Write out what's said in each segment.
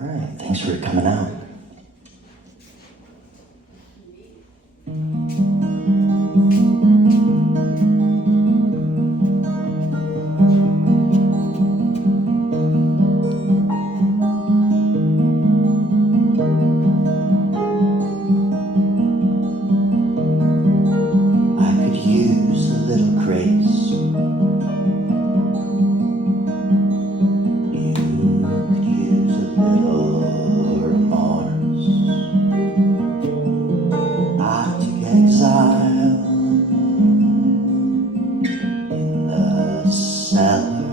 All right, thanks for coming out. I could use a little grace. You could use a little remorse. I took exile in the cellar,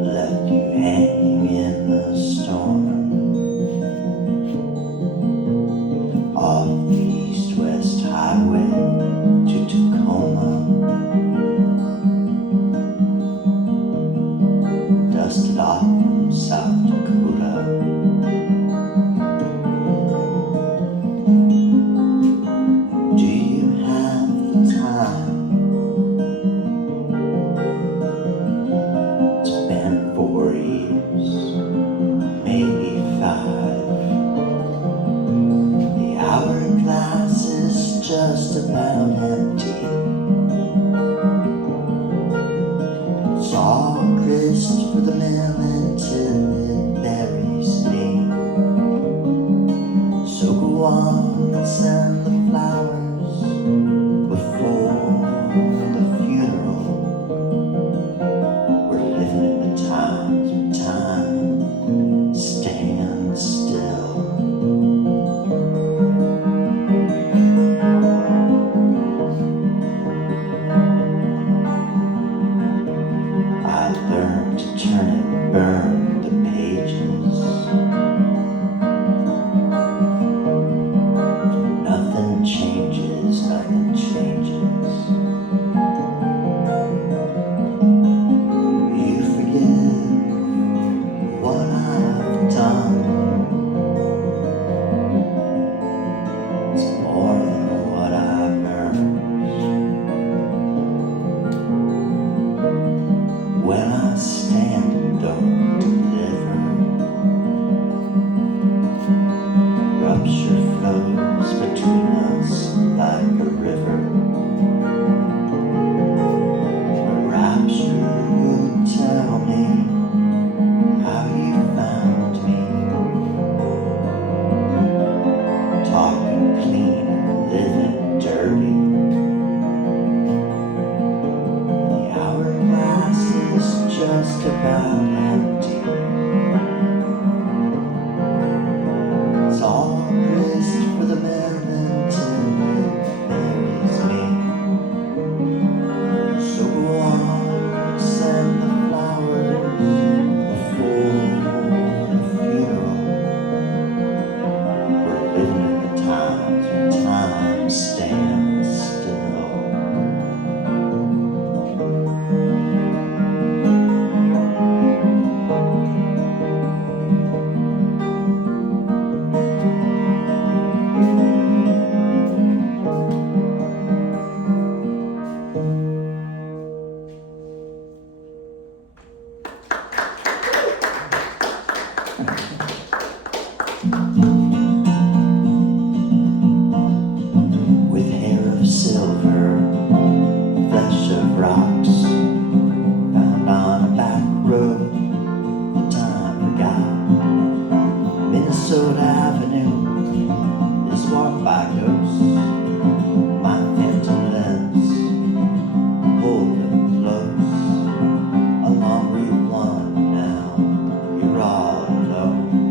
left you hanging in the storm. Off the east-west highway to Tacoma, dusted off from South Dakota. Do you have the time to spend 4 years, maybe 5? The hourglass is just about empty. It's all grist for the mill until it buries me. So go on and send the flowers before the funeral. We're living in the times when time stands still. I learned to turn and burn the pages. Nothing changes, nothing changes. You forget what I've done. It's more than what I've earned. When I stand and don't deliver, rupture flows between us like a river. A rapture would tell me how you found me. Talking clean and living dirty. The hourglass is just about empty. It's all grist for the mill until it buries me. So go on, send the flowers before the funeral. We're living in the times when time stands still. With hair of silver, flesh of rocks, found on a back road the time forgot. Minnesota Avenue is walked by ghosts. My phantom lens, hold them close. Along Route 1 now, you're all alone.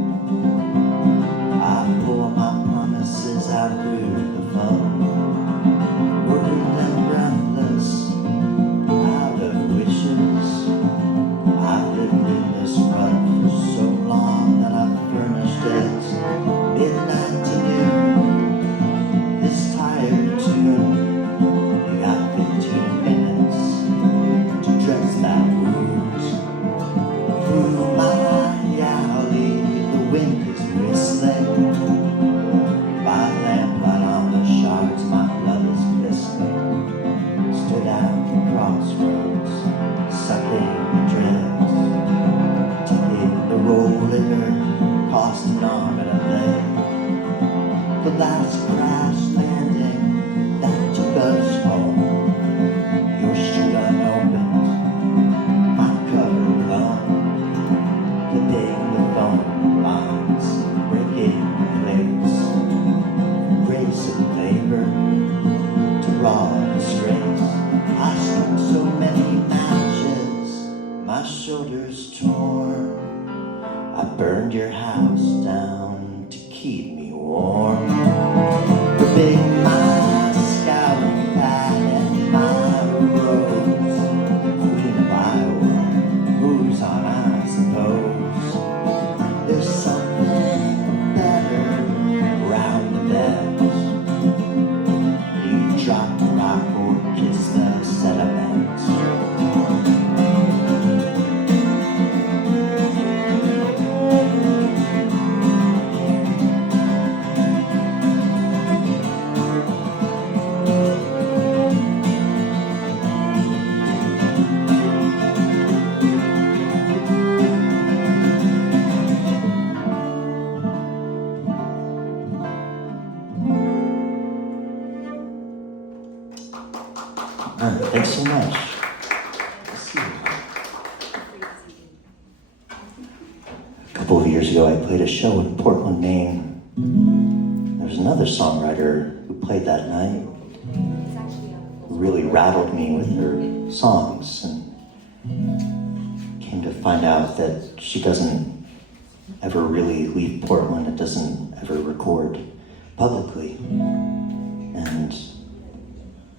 glitter cost an arm and a leg. The last crash landing that took us home. Your chute unopened, my cover blown. Clipping the phone lines, breaking place. From race of labor to raw disgrace. I struck so many matches, my shoulders torn. I burned your house down to keep me warm. The big scouting pad and my rose. Queen of Iowa moves on, I suppose. There's something better around the bend. You drop the rock or kiss the sediment. Thanks so much. Let's see. A couple of years ago, I played a show in Portland, Maine. There was another songwriter who played that night, who really rattled me with her songs, and came to find out that she doesn't ever really leave Portland. It doesn't ever record publicly. And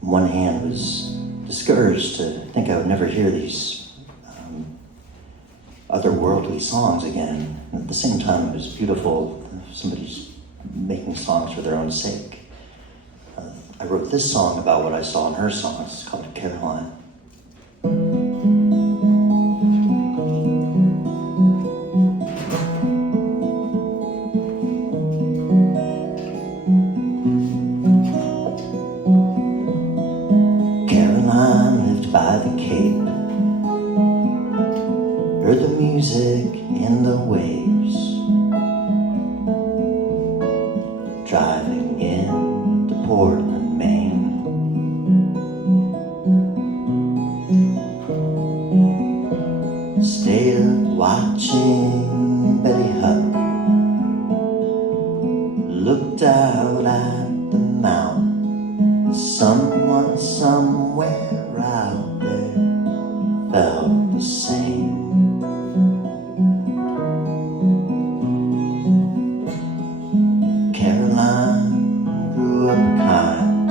on one hand was discouraged to think I would never hear these otherworldly songs again. And at the same time, it was beautiful. Somebody's making songs for their own sake. I wrote this song about what I saw in her songs. It's called Caroline. By the Cape, heard the music in the waves, driving into Portland, Maine. Stayed up watching Betty Hutt, looked out at the mountain. Someone somewhere out there felt the same. Caroline grew up kind,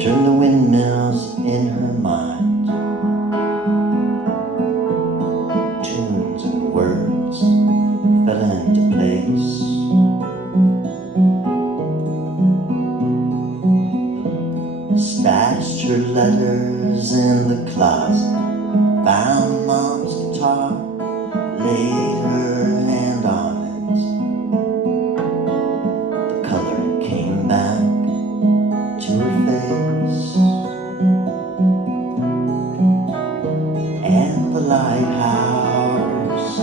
turned the windmills in her mind. Tunes and words fell into place. Stashed her letters in the closet, found Mom's guitar, laid her hand on it. The color came back to her face, and the lighthouse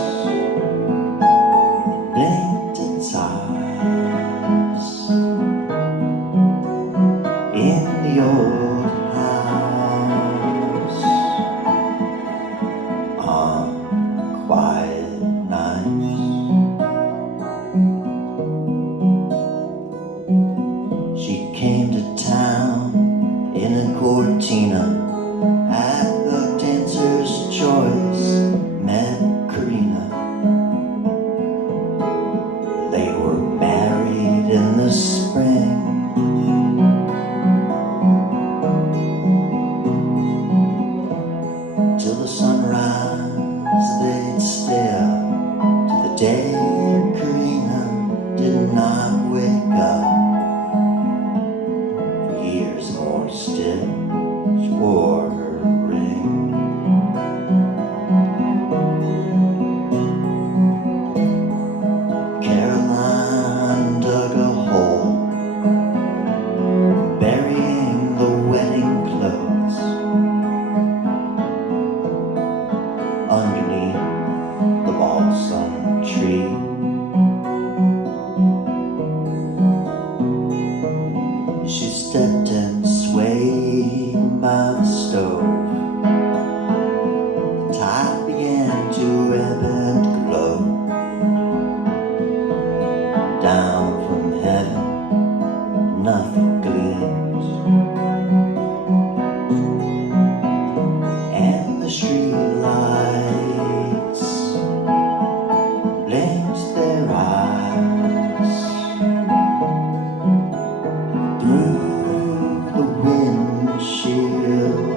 blinked its eyes in the old house on quiet nights. She came to town in a Cortina at the Dancer's Choice tide began to ebb and glow. Down from heaven, nothing gleams, and the street lights blinked their eyes through the windshield.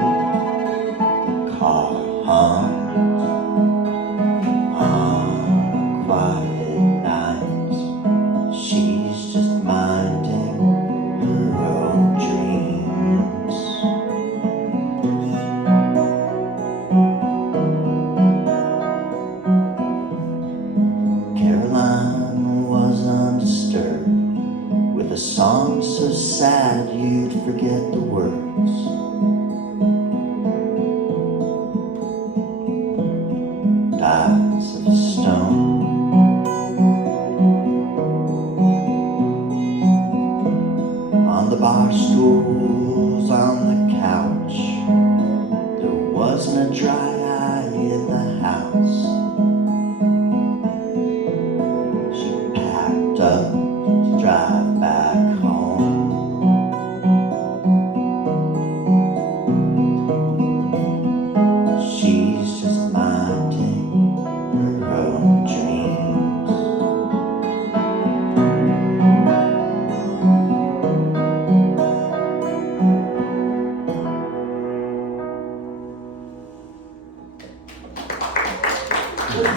The car hummed on quiet nights. She's just minding her own dreams. Caroline was undisturbed with a song so sad you'd forget the words. Eyes of stone, on the bar stools, on the couch, there wasn't a dry eye in the house. She packed up to drive back home. She's just minding her own dreams.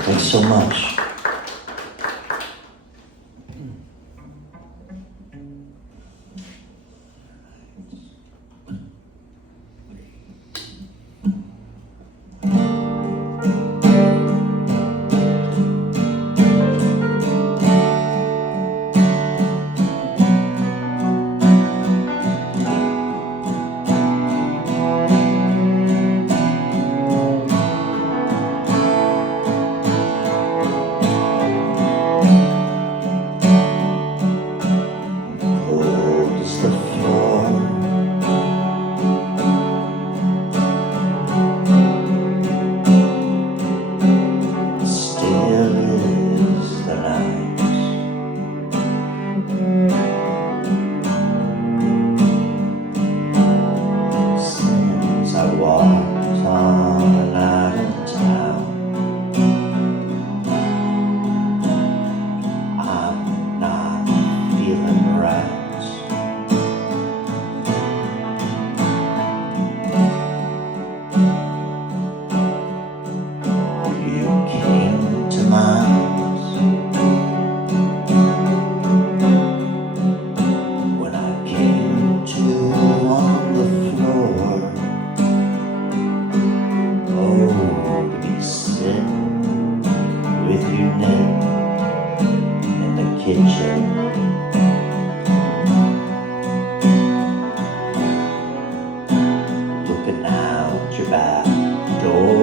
Thanks so much. Cold as the floor, still is the night. Since I walked on out of town, I'm not feeling right. You came to mind when I came to on the floor. Oh, to be sitting with you knit in the kitchen, looking out your back door.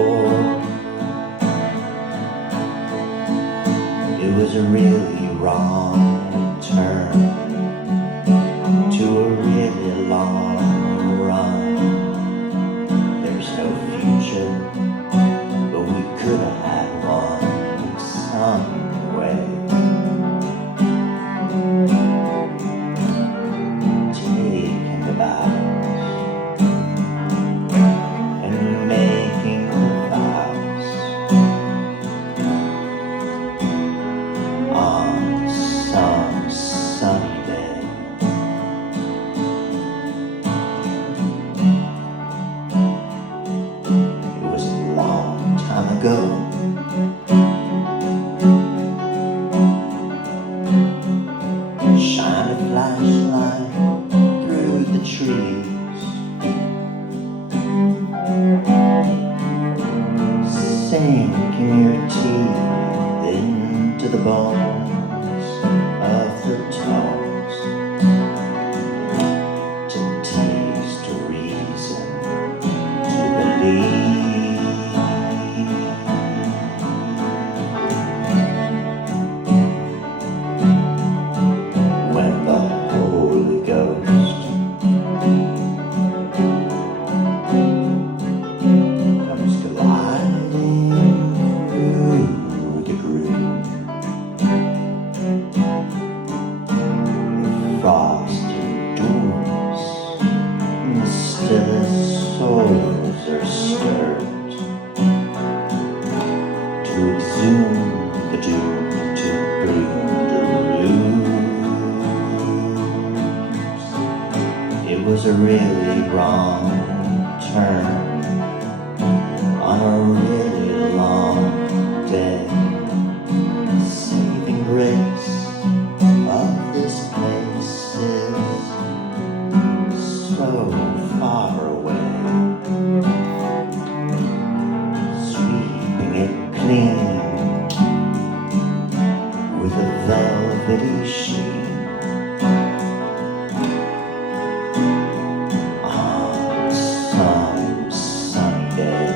It was a really wrong turn to a really long run. There's no future, but we could have had one some way. Taking the vows and making the vows on some sunny day. It was a long time ago. Shine a flashlight through the trees, sinking your teeth into the bones of the tones, to taste a reason to believe. When the Holy Ghost comes gliding zoom, the do, to bring the blues. It was a really wrong turn on a really long day. Saving grace of this place is so far away. Sweeping it clean with a velvety sheen on some sunny day.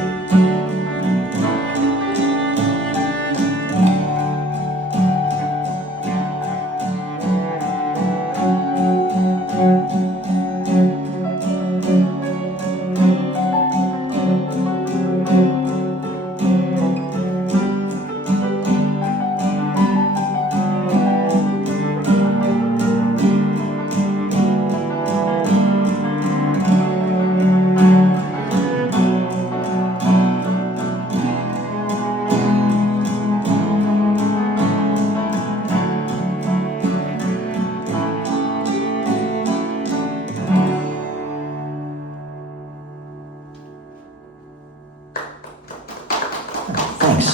Thanks.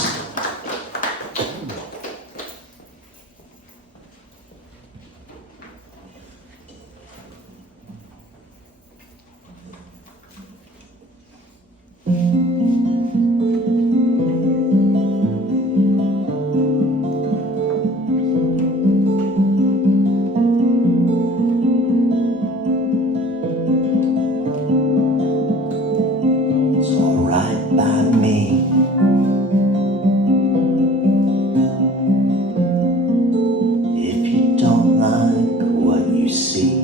It's all right by me. If you don't like what you see,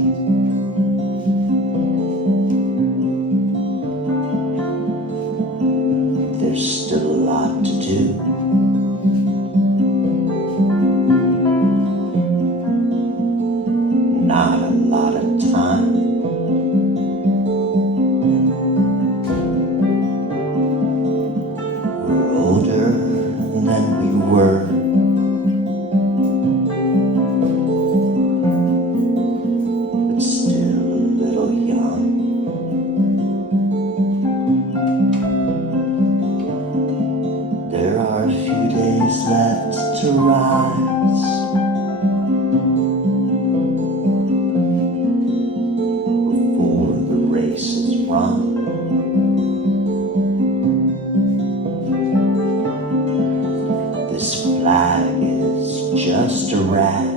there's still a lot to do. Not a lot of time. We're older than we were. But still a little young. There are a few days left to rise. Before the race is run. This flag is just a rag.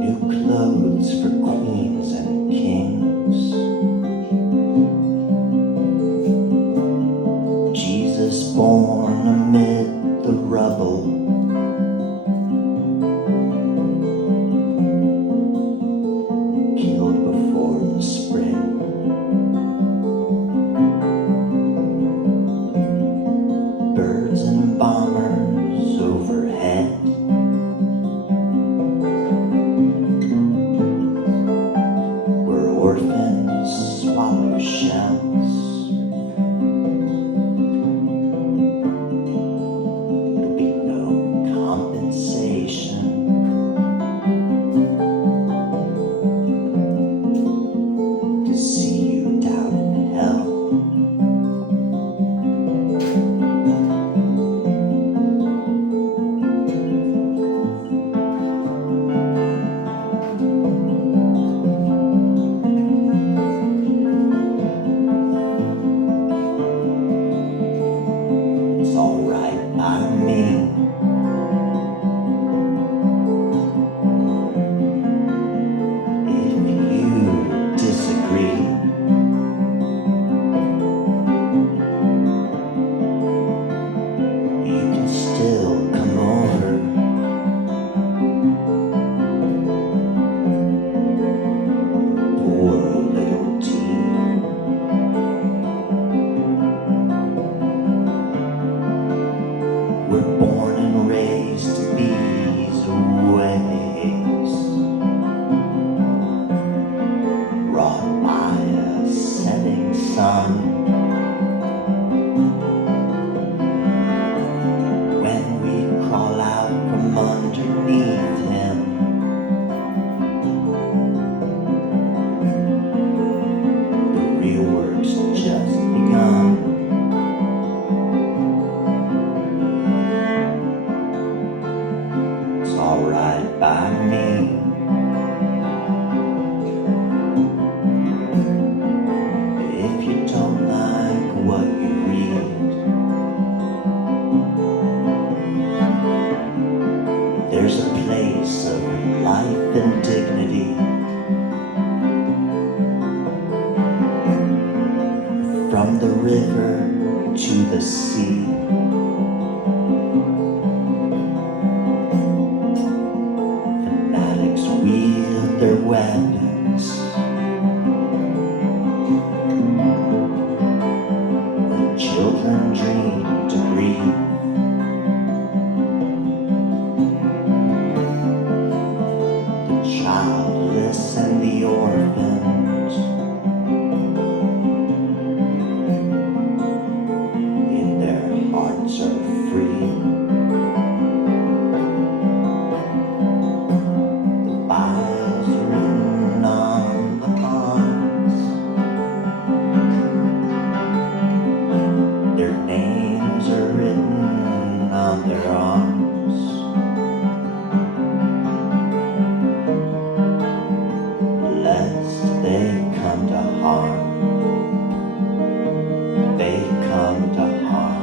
New clothes for queens and kings. Jesus born amid the rubble. Killed before the spring. Birds and bombers from the river to the sea. Fanatics wield their weapons. The children dream to breathe. The childless and the orphans. In their hearts are free. The Bible's written on the bonds. Their names are written on their arms. Lest they come to harm. They come to harm.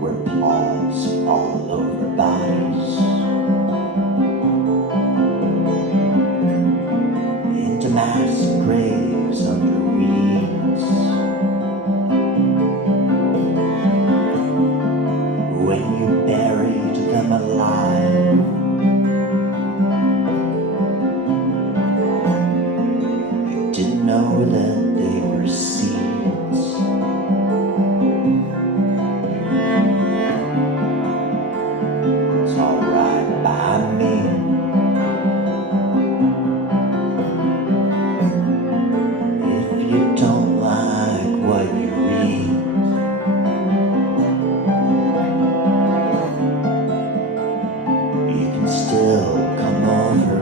Where paws all over bodies. Into mass graves under weeds. When you buried them alive, you didn't know that they were seeds. It's alright by me. If you don't like what you read, you can still come over.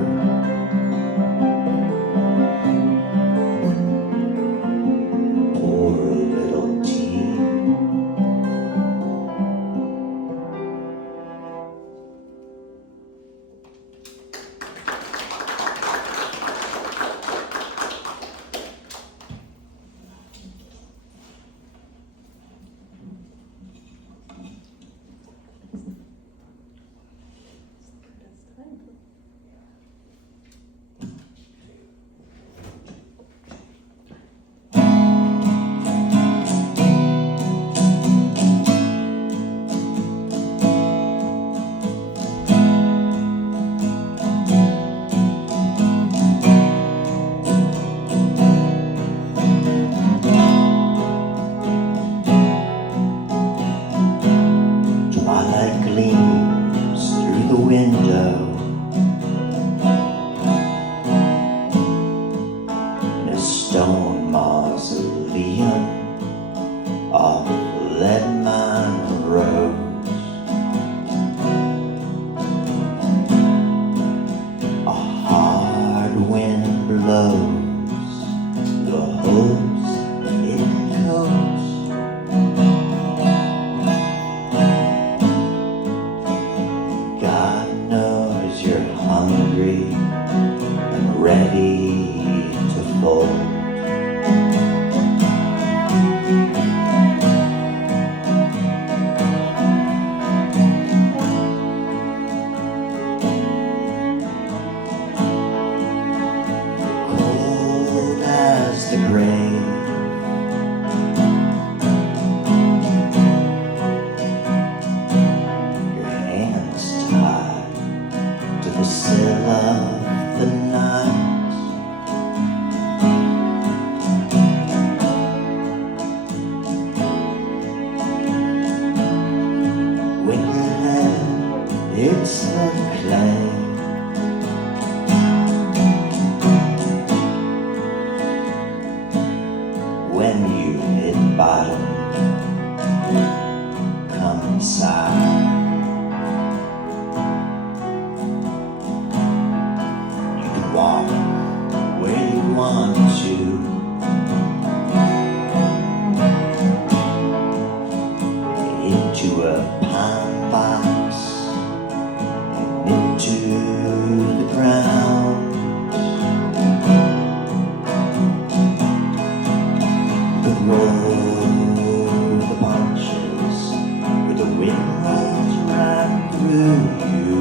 Pour a little tea. Twilight gleams through the window. In a stone mausoleum off Leadmine Road. A hard wind blows the hooves it goes. God knows you're hungry and ready to fold. Cold as the grave. Your hands tied to the sill of the night. When your head hits the clay. When you hit bottom, come inside. You can walk where you want to. Into a pine box and into the ground. The could roll the punches with the wind rolls right through you.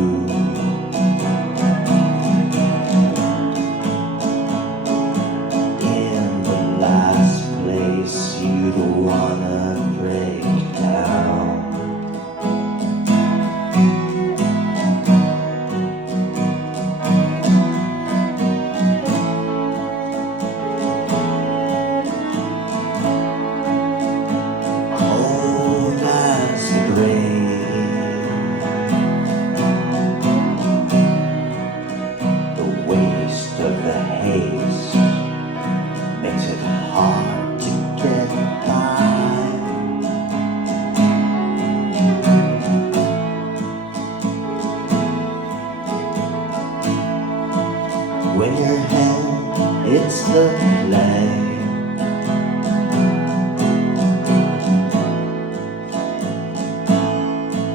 In the last place you'd wanna break down. When you're hell, it's the play.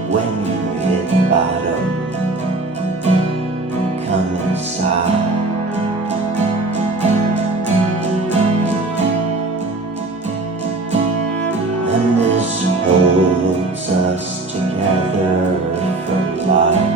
When you hit bottom, come inside. And this holds us together for life.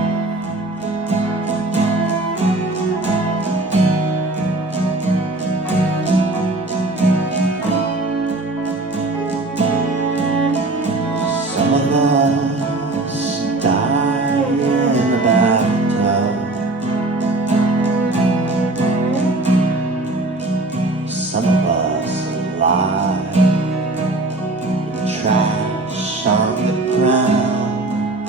Some of us lie in trash on the ground.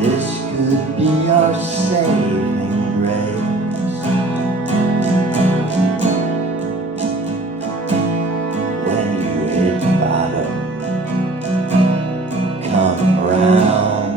This could be our saving grace. When you hit bottom, come around.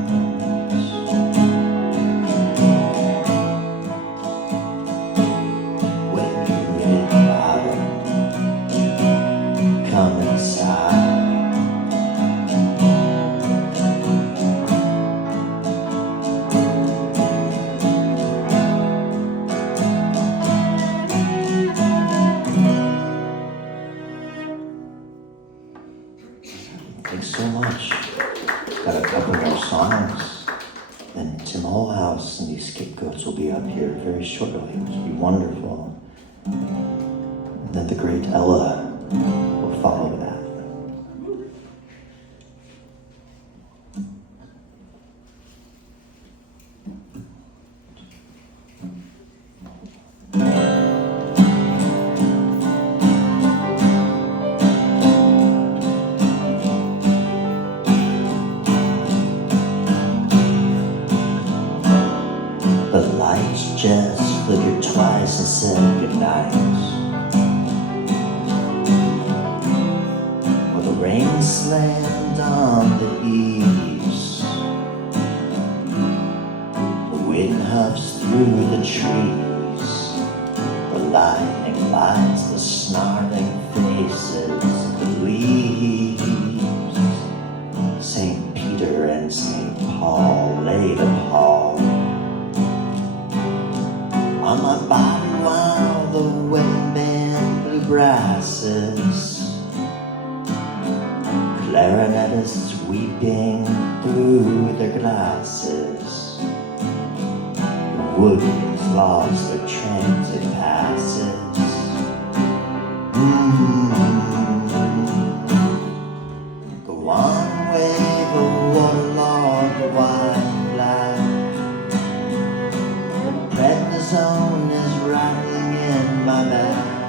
Thanks so much. Got a couple more songs. And Tim Holehouse and these scapegoats will be up here very shortly, which will be wonderful. And then the great Ella will follow that. The lights just flickered twice and said goodnight. Well, the rain slammed on the eaves. The wind huffs through the trees. The lightning lights the snarling faces of the leaves. St. Peter and St. Paul laid appalled on my body while the wind blew brasses. Clarinetists weeping through their glasses. The woodwinds lost their transit passes. Go on, wave a waterlogged white flag. Prednisone is rattling in my bag.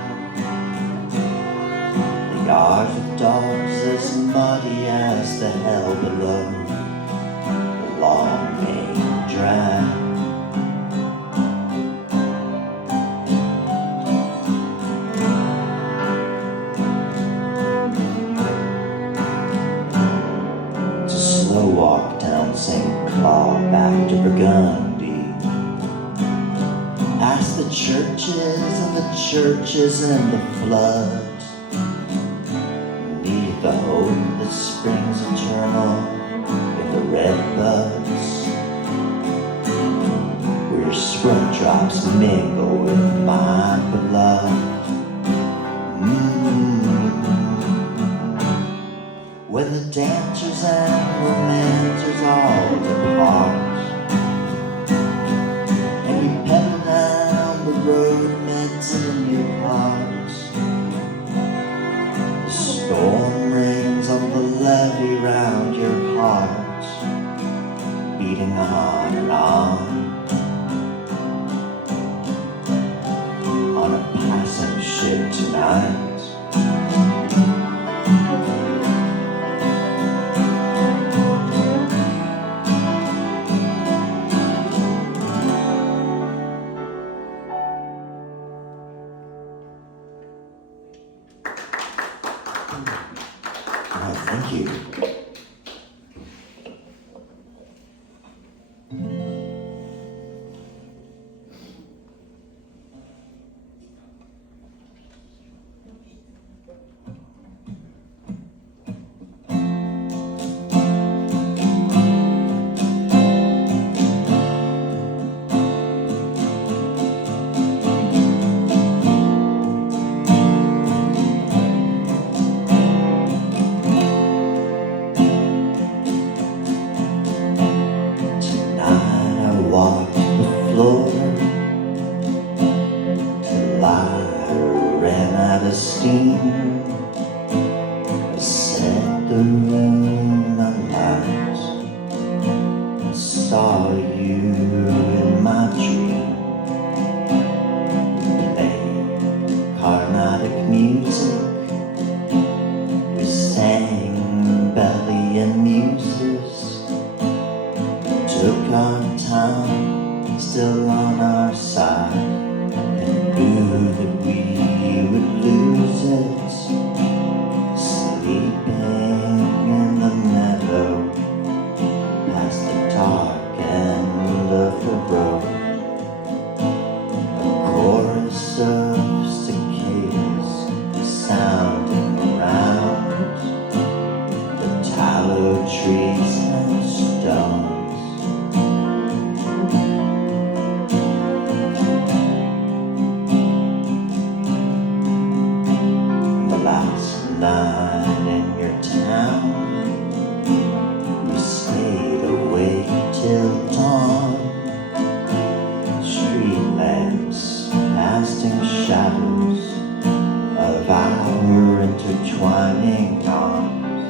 The yard of dogs as muddy as the hell below. The long main drag. It's a slow walk down St. Claude back to Burgundy. Past the churches and the floods. Neath the hope that springs eternal in the red buds. raindrops mingle with my blood. When the dancers and romancers all depart, and we pedal down the road meant to the new hearts, the storm rains on the levee round your heart, beating on and on a passing ship tonight. Oh, thank you. Walked the floor till I ran out of steam. I set the room alight and saw you in my dream. Play carnatic music, we sang belly and muses, took our time still on our side, and knew that we would lose it, sleeping in the meadow past the dark end of the road. A chorus of cicadas sounding around the tallow trees and stones. Night in your town, we stayed awake till dawn. Street lamps casting shadows of our intertwining arms,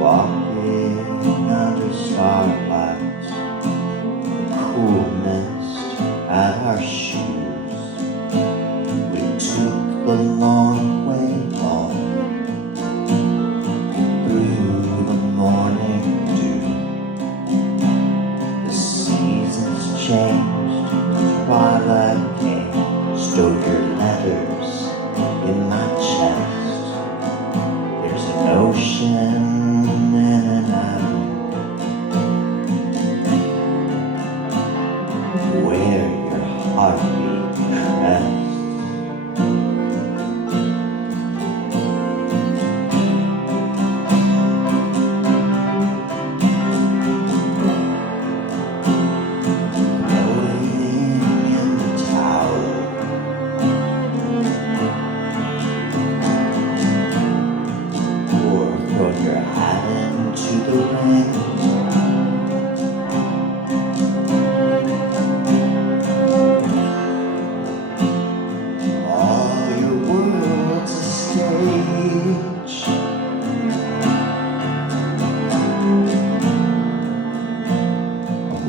walking under starlight, cool mist at our shoes. We took the long way home through the morning dew. The seasons changed, twilight came, stowed your letters in my chest. There's an ocean in an island where your heartbeat crests.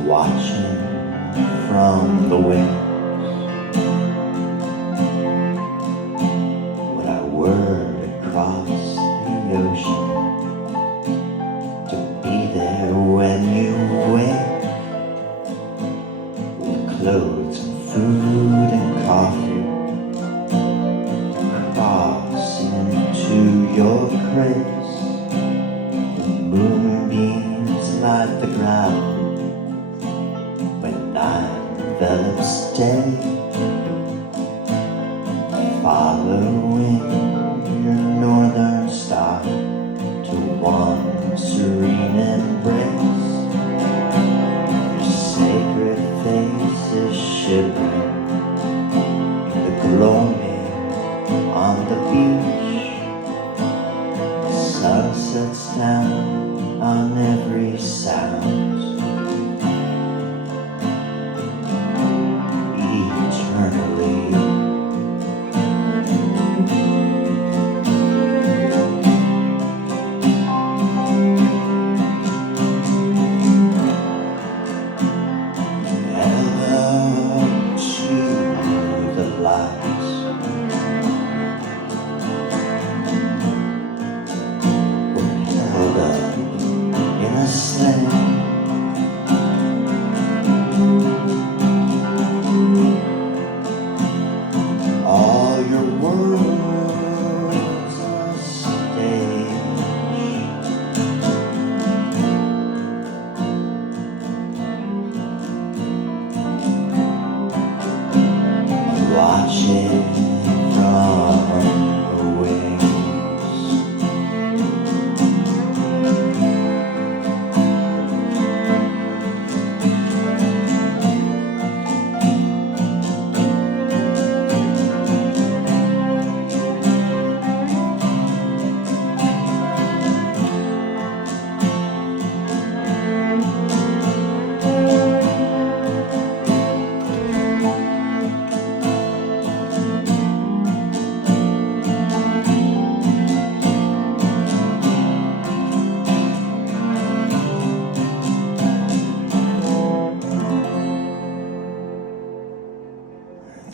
Watching from the wings what I whirred across the ocean, to be there when you wake, with clothes and food and coffee, cross into your crates. The moonbeams light the ground when night envelops day, following your northern star to one serene embrace. Your sacred face shipwreck, the gloaming on the beach. The sun sets down on every sound, eternally. All your words a stage. Watch it from the wings.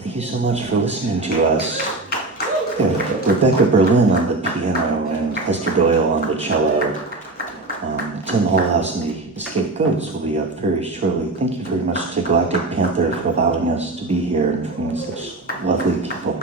Thank you so much for listening to us. We have Rebecca Berlin on the piano and Hester Doyle on the cello. Tim Holehouse and the Escape Goats will be up very shortly. Thank you very much to Galactic Panther for allowing us to be here and being such lovely people.